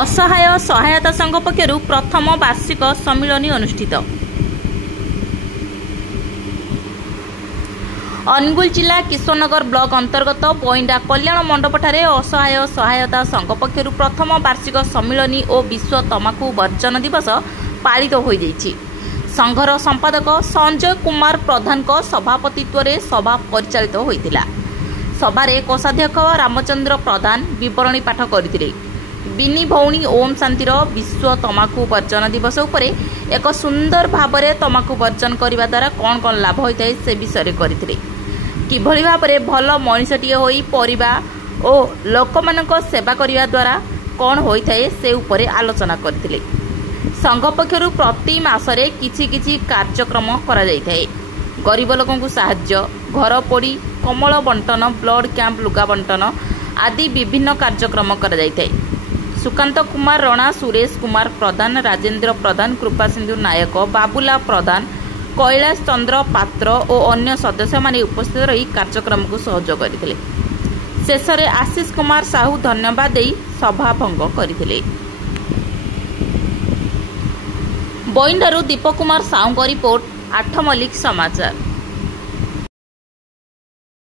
असहाय सहायता संघ पक्षर प्रथम वार्षिक सम्मिलन अनुष्ठित। अनुगुल जिला किशोरनगर ब्लॉक अंतर्गत बइंडा कल्याण मंडपठारे असहाय सहायता संघ पक्षर प्रथम वार्षिक सम्मिलन और विश्व तमाकू वर्जन दिवस पालित हो जाइछि। संघर संपादक संजय कुमार प्रधान सभापतित्व में सभा परिचालित होइतिला। सभारे कोषाध्यक्ष रामचंद्र प्रधान विवरणी पाठ करथिले। बिनी भौणी ओम शांतिर विश्व तमाकू वर्जन दिवस उपरे एक सुंदर भावरे तमाकू वर्जन करने द्वारा कौन कौन लाभ होता है से विषय करथिले। किभली भावरे भल मनीषटीए होई परिवार और लोकमानक सेवा करने द्वारा कौन होता है से उपरे आलोचना करथिले। संघ पक्षर प्रति मासरे किछि किछि कार्यक्रम करा जायथाय। गरीब लोकंकु साहाय्य, घर पोड़ी, कमल बंटन, ब्लड कैंप, लुगा बंटन आदि विभिन्न कार्यक्रम करा जायथाय। सुकांत कुमार रणा, सुरेश कुमार प्रधान, राजेंद्र प्रधान, कृपा सिंधु नायक, बाबुला प्रधान, कैलाश चंद्र पात्र और अन्य सदस्य माने उपस्थित रही कार्यक्रम को सहयोग करथिले। शेष में आशीष कुमार साहू धन्यवाद देई सभा भंग करथिले। बइंडारू दीपक कुमार साहू रिपोर्ट, 8 मल्लिक समाचार।